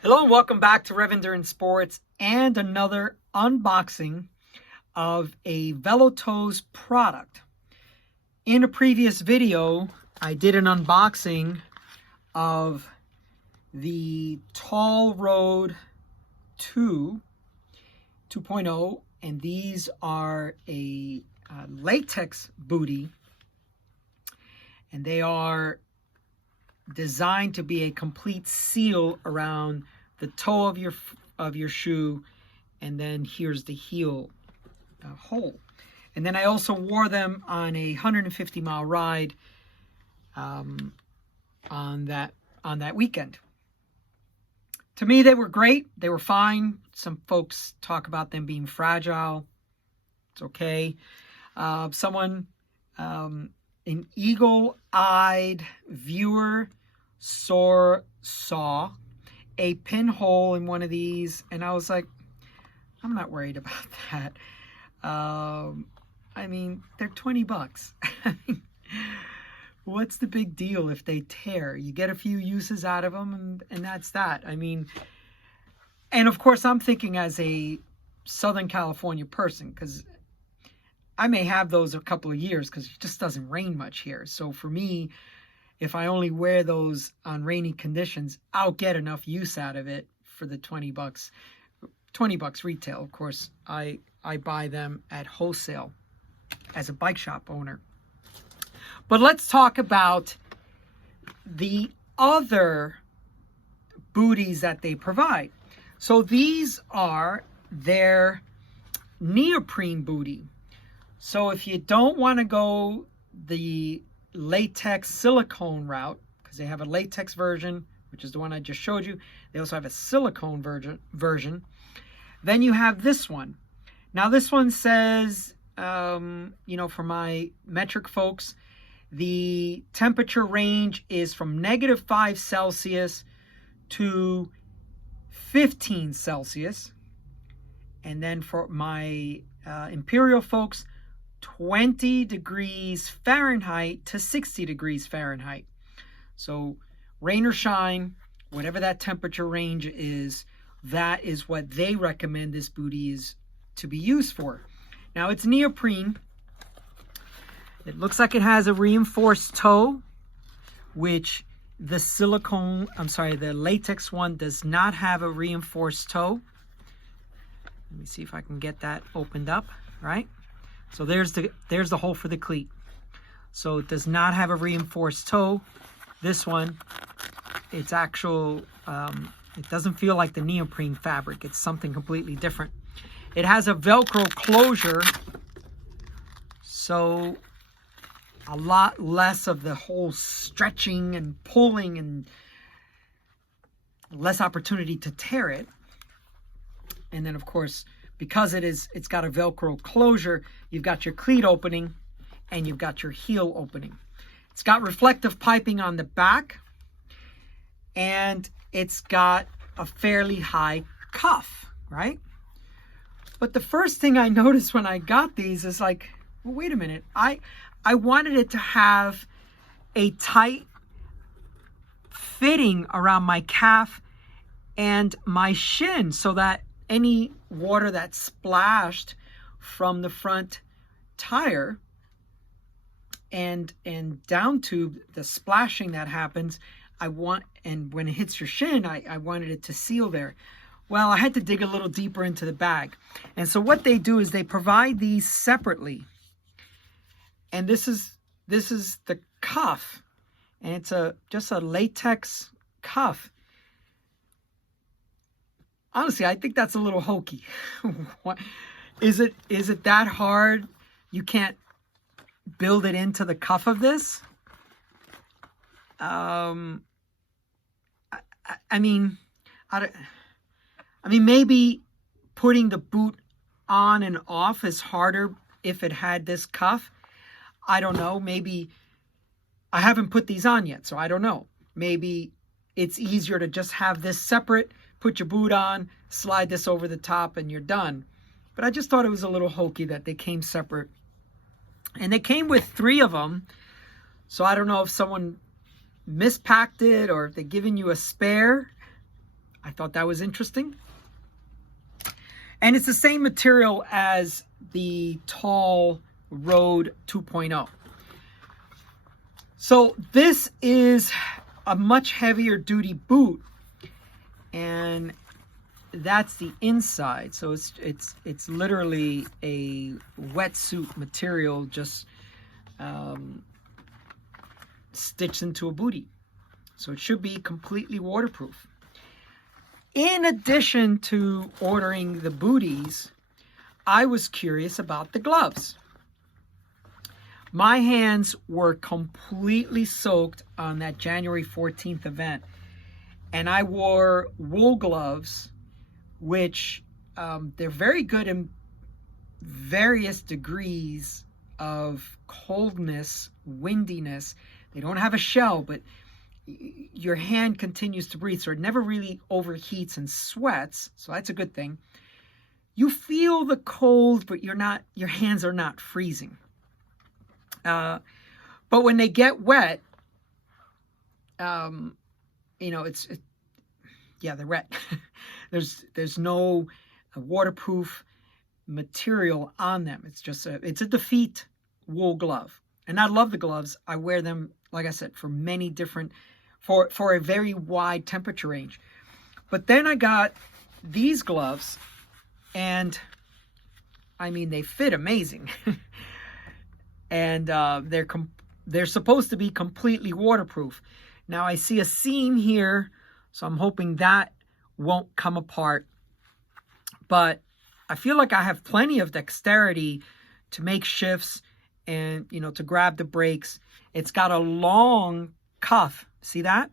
Hello and welcome back to Rev Endurance Sports and another unboxing of a Velotoze product. In a previous video, I did an unboxing of the Tall Road 2.0, and these are a latex booty, and they are designed to be a complete seal around the toe of your shoe, and then here's the heel hole. And then I also wore them on a 150-mile ride on that weekend. To me, they were great. They were fine. Some folks talk about them being fragile. It's okay. An eagle-eyed viewer saw a pinhole in one of these, and I was like, I'm not worried about that. I mean, they're $20. What's the big deal if they tear? You get a few uses out of them, and that's that. I mean, and of course, I'm thinking as a Southern California person, because I may have those a couple of years because it just doesn't rain much here. So for me, if I only wear those on rainy conditions, I'll get enough use out of it for the $20. $20 retail. Of course, I buy them at wholesale as a bike shop owner. But let's talk about the other booties that they provide. So these are their neoprene booty. So if you don't want to go the latex silicone route, because they have a latex version, which is the one I just showed you, they also have a silicone version, then you have this one. Now this one says, for my metric folks, the temperature range is from -5 to 15 Celsius. And then for my imperial folks, 20 degrees Fahrenheit to 60 degrees Fahrenheit. So rain or shine, whatever that temperature range is, that is what they recommend this booty is to be used for. Now it's neoprene. It looks like it has a reinforced toe, which the latex one does not have a reinforced toe. Let me see if I can get that opened up, right? So there's the hole for the cleat. So it does not have a reinforced toe. This one, it's actual, it doesn't feel like the neoprene fabric. It's something completely different. It has a Velcro closure, so a lot less of the whole stretching and pulling and less opportunity to tear it. And then, of course, because it's got a Velcro closure, you've got your cleat opening and you've got your heel opening. It's got reflective piping on the back, and it's got a fairly high cuff, right? But the first thing I noticed when I got these is like, well, wait a minute. I wanted it to have a tight fitting around my calf and my shin so that any water that splashed from the front tire and down tube, the splashing that happens, and when it hits your shin, I wanted it to seal there. Well, I had to dig a little deeper into the bag. And so what they do is they provide these separately. And this is the cuff, and it's just a latex cuff. Honestly, I think that's a little hokey. Is it that hard? You can't build it into the cuff of this? I mean, maybe putting the boot on and off is harder if it had this cuff. I don't know. Maybe I haven't put these on yet, so I don't know. Maybe it's easier to just have this separate, put your boot on, slide this over the top, and you're done. But I just thought it was a little hokey that they came separate. And they came with 3 of them. So I don't know if someone mispacked it or if they're giving you a spare. I thought that was interesting. And it's the same material as the Tall Road 2.0. So this is a much heavier duty boot, and that's the inside. So it's literally a wetsuit material just stitched into a bootie. So it should be completely waterproof. In addition to ordering the booties, I was curious about the gloves. My hands were completely soaked on that January 14th event, and I wore wool gloves, which they're very good in various degrees of coldness, windiness. They don't have a shell, but your hand continues to breathe, so it never really overheats and sweats, so that's a good thing. You feel the cold, but your hands are not freezing. But when they get wet, yeah, they're wet. There's no waterproof material on them. It's just it's a Defeat wool glove, and I love the gloves. I wear them, like I said, for many different, for a very wide temperature range. But then I got these gloves, and I mean, they fit amazing. And they're supposed to be completely waterproof. Now I see a seam here, so I'm hoping that won't come apart. But I feel like I have plenty of dexterity to make shifts and, you know, to grab the brakes. It's got a long cuff. See that?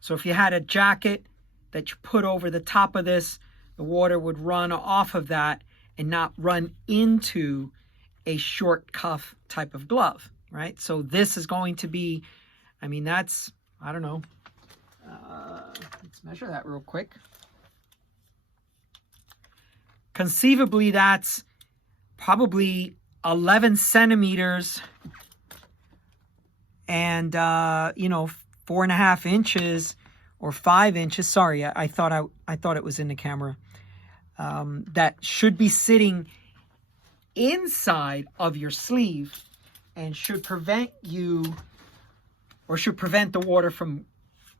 So if you had a jacket that you put over the top of this, the water would run off of that and not run into a short cuff type of glove, right? So this is going to be, I mean, that's, I don't know. Let's measure that real quick. Conceivably, that's probably 11 centimeters and, 4.5 inches or 5 inches. Sorry, I thought it was in the camera. That should be sitting inside of your sleeve and should prevent the water from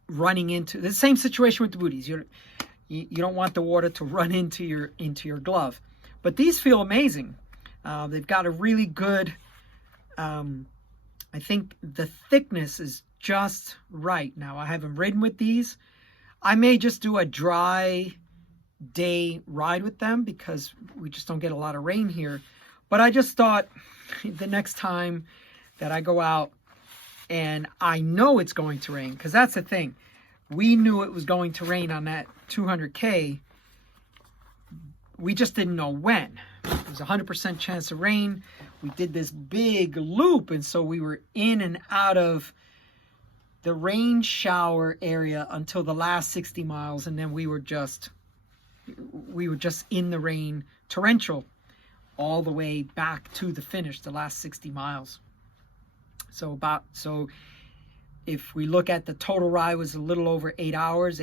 running into the same situation with the booties. You don't want the water to run into your glove. But these feel amazing. They've got a really good, I think the thickness is just right. Now, I haven't ridden with these. I may just do a dry day ride with them because we just don't get a lot of rain here. But I just thought the next time that I go out and I know it's going to rain, because that's the thing. We knew it was going to rain on that 200K. We just didn't know when. There was a 100% chance of rain. We did this big loop, and so we were in and out of the rain shower area until the last 60 miles, and then we were just in the rain, torrential, all the way back to the finish, the last 60 miles. So if we look at the total ride was a little over 8 hours,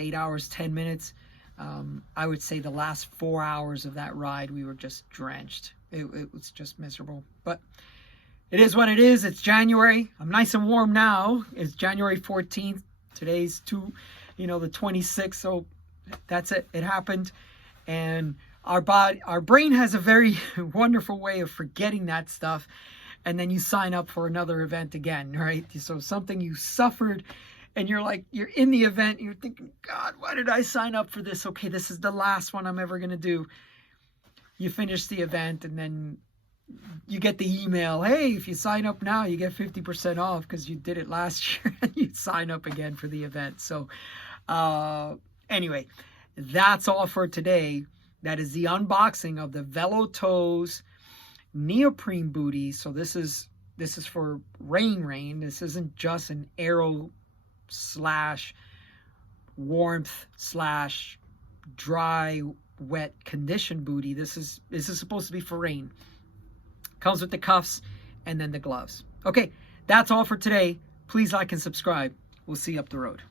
10 minutes. I would say the last 4 hours of that ride, we were just drenched. It was just miserable. But it is what it is. It's January. I'm nice and warm now. It's January 14th. Today's the 26th. So that's it. It happened. And our brain has a very wonderful way of forgetting that stuff. And then you sign up for another event again, right? So something you suffered, and you're in the event, and you're thinking, God, why did I sign up for this? Okay, this is the last one I'm ever going to do. You finish the event, and then you get the email, hey, if you sign up now, you get 50% off because you did it last year, and you sign up again for the event. So anyway, that's all for today. That is the unboxing of the Velotoze neoprene booty. So this is for rain. This isn't just an aero / warmth / dry wet condition booty. This is supposed to be for rain. Comes with the cuffs and then the gloves. Okay, that's all for today. Please like and subscribe. We'll see you up the road.